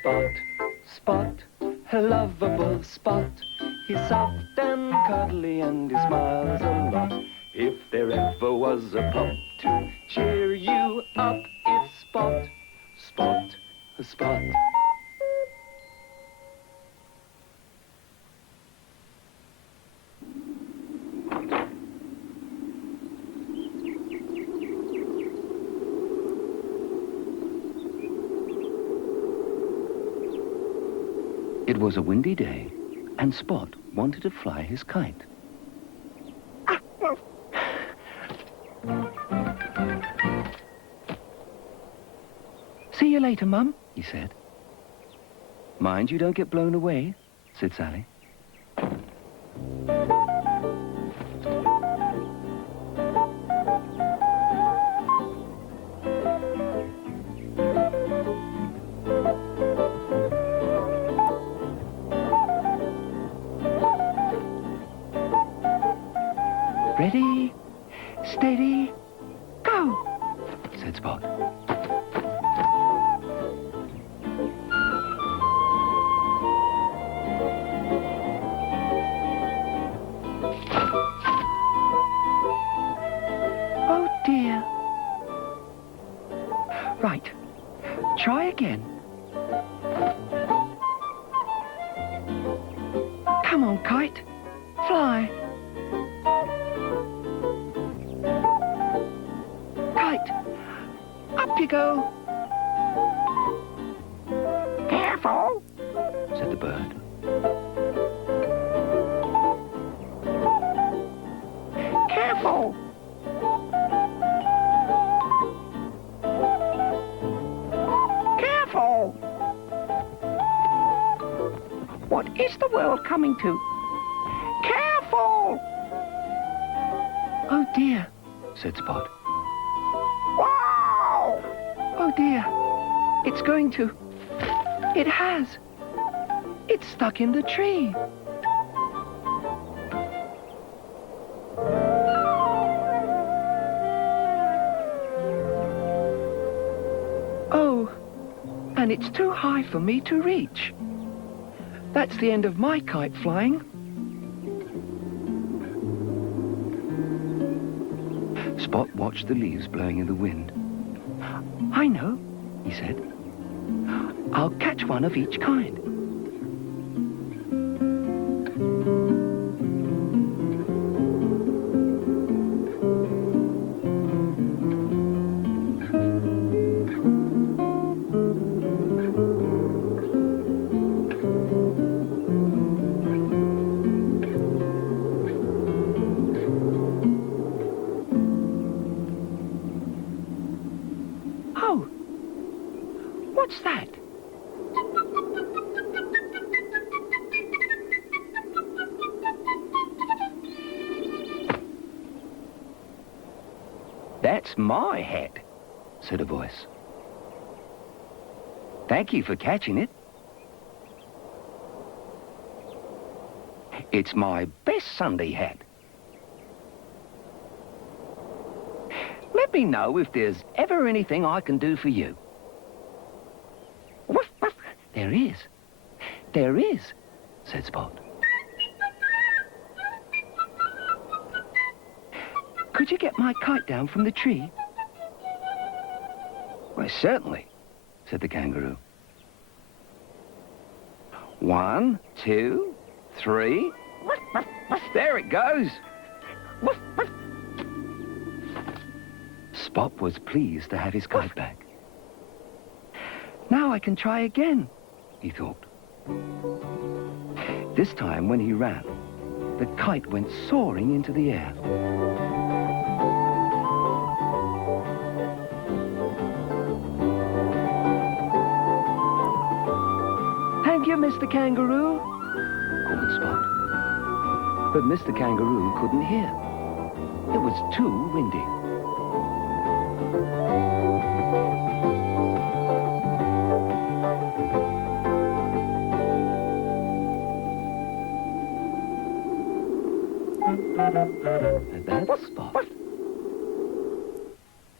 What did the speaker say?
Spot, Spot, a lovable Spot. He's soft and cuddly and he smiles a lot. If there ever was a pup to cheer you up, it's Spot, Spot, Spot. It was a windy day, and Spot wanted to fly his kite. "See you later, Mum," he said. "Mind you don't get blown away," said Sally. "Ready, steady, go," said Spot. Oh dear. Right, try again. Come on, kite, fly. Kite, up you go. "Careful," said the bird. "Careful." "Careful." What is the world coming to? Careful! Oh dear, said Spot. Wow! Oh dear, it's going to. It has. It's stuck in the tree. Oh, and it's too high for me to reach. That's the end of my kite flying. Spot watched the leaves blowing in the wind. I know, he said. I'll catch one of each kind. Oh, what's that? That's my hat, said a voice. Thank you for catching it. It's my best Sunday hat. Let me know if there's ever anything I can do for you. Woof, woof. There is. There is, said Spot. Could you get my kite down from the tree? Why, certainly, said the kangaroo. 1, 2, 3. There it goes. Spot was pleased to have his kite back. Now I can try again, he thought. This time when he ran, the kite went soaring into the air. Thank you, Mr. Kangaroo, called Spot. But Mr. Kangaroo couldn't hear. It was too windy. And that's Spot.